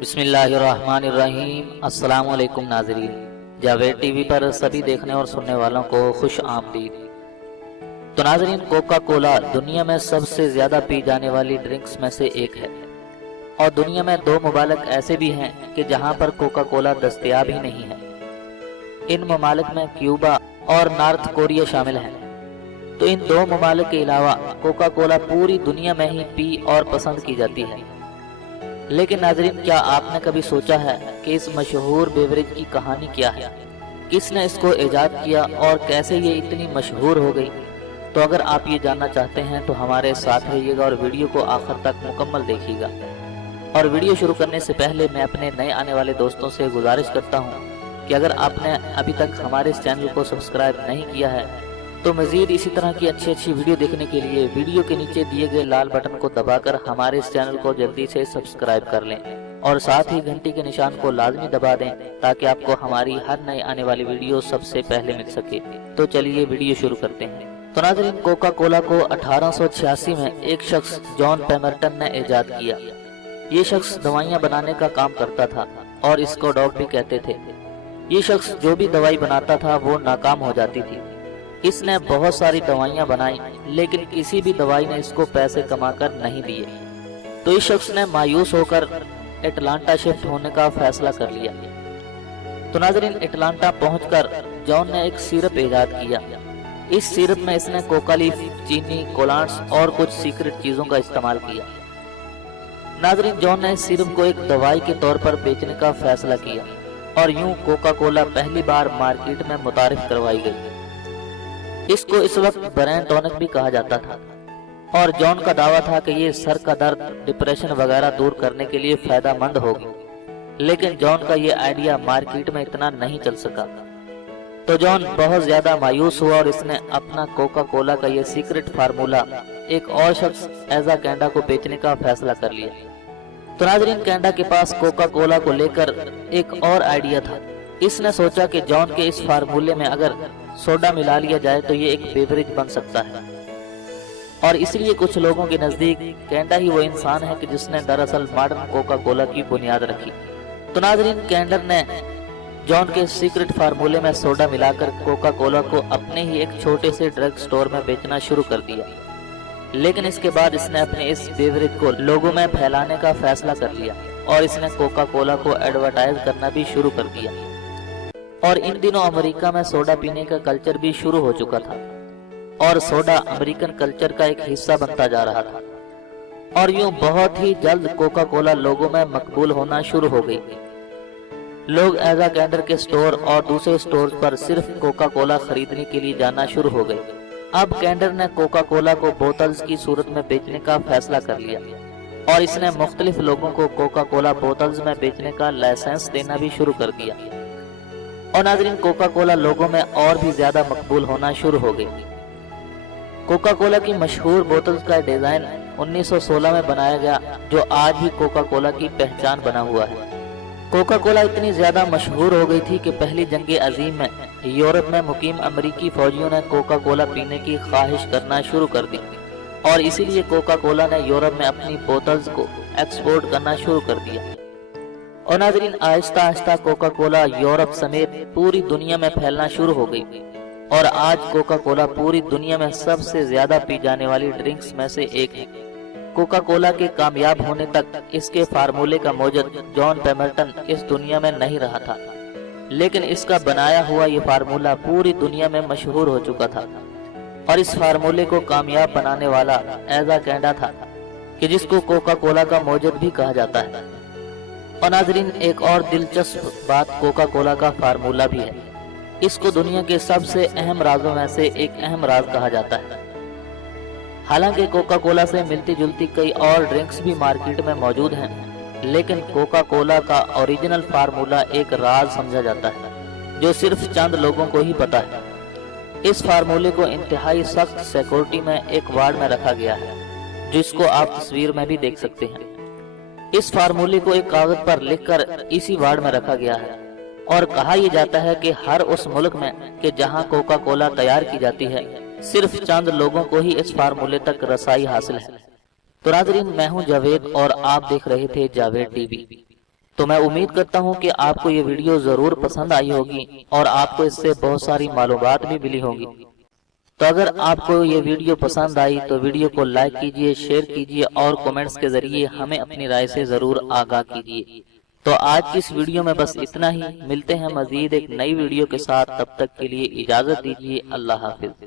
بسم اللہ الرحمن الرحیم۔ السلام علیکم ناظرین، جاوید ٹی وی پر سبھی دیکھنے اور سننے والوں کو خوش آمدید۔ تو ناظرین، کوکا کولا دنیا میں سب سے زیادہ پی جانے والی ڈرنکس میں سے ایک ہے، اور دنیا میں دو ممالک ایسے بھی ہیں کہ جہاں پر کوکا کولا دستیاب ہی نہیں ہے۔ ان ممالک میں کیوبا اور نارتھ کوریا شامل ہیں۔ تو ان دو ممالک کے علاوہ کوکا کولا پوری دنیا میں ہی پی اور پسند کی جاتی ہے۔ لیکن ناظرین، کیا آپ نے کبھی سوچا ہے کہ اس مشہور بیوریج کی کہانی کیا ہے؟ کس نے اس کو ایجاد کیا اور کیسے یہ اتنی مشہور ہو گئی؟ تو اگر آپ یہ جاننا چاہتے ہیں تو ہمارے ساتھ رہیے گا اور ویڈیو کو آخر تک مکمل دیکھیے گا۔ اور ویڈیو شروع کرنے سے پہلے میں اپنے نئے آنے والے دوستوں سے گزارش کرتا ہوں کہ اگر آپ نے ابھی تک ہمارے اس چینل کو سبسکرائب نہیں کیا ہے تو مزید اسی طرح کی اچھی ویڈیو دیکھنے کے لیے ویڈیو کے نیچے دیے گئے لال بٹن کو دبا کر ہمارے اس چینل کو جلدی سے سبسکرائب کر لیں، اور ساتھ ہی گھنٹی کے نشان کو لازمی دبا دیں تاکہ آپ کو ہماری ہر نئی آنے والی ویڈیو سب سے پہلے مل سکے۔ تو چلیے ویڈیو شروع کرتے ہیں۔ تو ناظرین، کوکا کولا کو 1886 میں ایک شخص جان پیمرٹن نے ایجاد کیا۔ یہ شخص دوائیاں بنانے کا کام کرتا تھا اور اس کو ڈاگ بھی کہتے تھے۔ یہ شخص جو بھی دوائی بناتا تھا وہ ناکام ہو جاتی تھی۔ اس نے بہت ساری دوائیاں بنائیں لیکن کسی بھی دوائی نے اس کو پیسے کما کر نہیں دیے۔ تو اس شخص نے مایوس ہو کر اٹلانٹا شفٹ ہونے کا فیصلہ کر لیا۔ تو ناظرین، اٹلانٹا پہنچ کر جان نے ایک سیرپ ایجاد کیا۔ اس سیرپ میں اس نے کوکا لیف، چینی، کولانٹس اور کچھ سیکرٹ چیزوں کا استعمال کیا۔ ناظرین، جان نے اس سیرپ کو ایک دوائی کے طور پر بیچنے کا فیصلہ کیا، اور یوں کوکا کولا پہلی بار مارکیٹ میں متعارف کروائی گئی۔ اس کو اس وقت برین ٹونک بھی کہا جاتا تھا، اور جان کا دعویٰ تھا کہ یہ سر کا درد، ڈپریشن وغیرہ دور کرنے کے لیے فائدہ مند ہوگی۔ لیکن جان کا یہ آئیڈیا مارکیٹ میں اتنا نہیں چل سکا۔ تو جان بہت زیادہ مایوس ہوا اور اس نے اپنا کوکا کولا کا یہ سیکرٹ فارمولا ایک اور شخص ایزا کینڈا کو بیچنے کا فیصلہ کر لیا۔ تو ناظرین، کینڈا کے پاس کوکا کولا کو لے کر ایک اور آئیڈیا تھا۔ اس نے سوچا کہ جان کے اس فارمولے میں اگر سوڈا ملا لیا جائے تو یہ ایک بیوریج بن سکتا ہے، اور اس لیے کچھ لوگوں کے نزدیک کینڈا ہی وہ انسان ہے کہ جس نے دراصل ماڈرن کوکا کولا کی بنیاد رکھی۔ تو ناظرین، کینڈر نے جان کے سیکرٹ فارمولے میں سوڈا ملا کر کوکا کولا کو اپنے ہی ایک چھوٹے سے ڈرگ سٹور میں بیچنا شروع کر دیا۔ لیکن اس کے بعد اس نے اپنے اس بیوریج کو لوگوں میں پھیلانے کا فیصلہ کر لیا، اور اس نے کوکا کولا کو ایڈورٹائز کرنا بھی شروع کر دیا۔ اور ان دنوں امریکہ میں سوڈا پینے کا کلچر بھی شروع ہو چکا تھا، اور سوڈا امریکن کلچر کا ایک حصہ بنتا جا رہا تھا، اور یوں بہت ہی جلد کوکا کولا لوگوں میں مقبول ہونا شروع ہو گئی۔ لوگ ایزا کینڈر کے سٹور اور دوسرے سٹورز پر صرف کوکا کولا خریدنے کے لیے جانا شروع ہو گئے۔ اب کینڈر نے کوکا کولا کو بوتلز کی صورت میں بیچنے کا فیصلہ کر لیا، اور اس نے مختلف لوگوں کو کوکا کولا بوتلز میں بیچنے کا لائسنس دینا بھی شروع کر دیا۔ اور ناظرین، کوکا کولا لوگوں میں اور بھی زیادہ مقبول ہونا شروع ہو گئی۔ کوکا کولا کی مشہور بوتل کا ڈیزائن 1916 میں بنایا گیا، جو آج بھی کوکا کولا کی پہچان بنا ہوا ہے۔ کوکا کولا اتنی زیادہ مشہور ہو گئی تھی کہ پہلی جنگ عظیم میں یورپ میں مقیم امریکی فوجیوں نے کوکا کولا پینے کی خواہش کرنا شروع کر دی، اور اسی لیے کوکا کولا نے یورپ میں اپنی بوتلز کو ایکسپورٹ کرنا شروع کر دیا۔ اور ناظرین، آہستہ آہستہ کوکا کولا یورپ سمیت پوری دنیا میں پھیلنا شروع ہو گئی، اور آج کوکا کولا پوری دنیا میں سب سے زیادہ پی جانے والی ڈرنکس میں سے ایک ہے۔ کوکا کولا کے کامیاب ہونے تک اس کے فارمولے کا موجد جان پیمرٹن اس دنیا میں نہیں رہا تھا، لیکن اس کا بنایا ہوا یہ فارمولا پوری دنیا میں مشہور ہو چکا تھا، اور اس فارمولے کو کامیاب بنانے والا ایزا کینڈا تھا، کہ جس کو کوکا کولا کا موجد بھی کہا جاتا ہے۔ اور ناظرین، ایک اور دلچسپ بات کوکا کولا کا فارمولا بھی ہے۔ اس کو دنیا کے سب سے اہم رازوں میں سے ایک اہم راز کہا جاتا ہے۔ حالانکہ کوکا کولا سے ملتی جلتی کئی اور ڈرنکس بھی مارکیٹ میں موجود ہیں، لیکن کوکا کولا کا اوریجنل فارمولا ایک راز سمجھا جاتا ہے، جو صرف چند لوگوں کو ہی پتا ہے۔ اس فارمولے کو انتہائی سخت سیکورٹی میں ایک وارڈ میں رکھا گیا ہے، جس کو آپ تصویر میں بھی دیکھ سکتے ہیں۔ اس فارمولے کو ایک کاغذ پر لکھ کر اسی وارڈ میں رکھا گیا ہے، اور کہا یہ جاتا ہے کہ ہر اس ملک میں کہ جہاں کوکا کولا تیار کی جاتی ہے، صرف چند لوگوں کو ہی اس فارمولے تک رسائی حاصل ہے۔ تو ناظرین، میں ہوں جاوید اور آپ دیکھ رہے تھے جاوید ٹی وی۔ تو میں امید کرتا ہوں کہ آپ کو یہ ویڈیو ضرور پسند آئی ہوگی اور آپ کو اس سے بہت ساری معلومات بھی ملی ہوں گی۔ تو اگر آپ کو یہ ویڈیو پسند آئی تو ویڈیو کو لائک کیجئے، شیئر کیجئے اور کومنٹس کے ذریعے ہمیں اپنی رائے سے ضرور آگاہ کیجئے۔ تو آج کی اس ویڈیو میں بس اتنا ہی، ملتے ہیں مزید ایک نئی ویڈیو کے ساتھ، تب تک کے لیے اجازت دیجیے، اللہ حافظ۔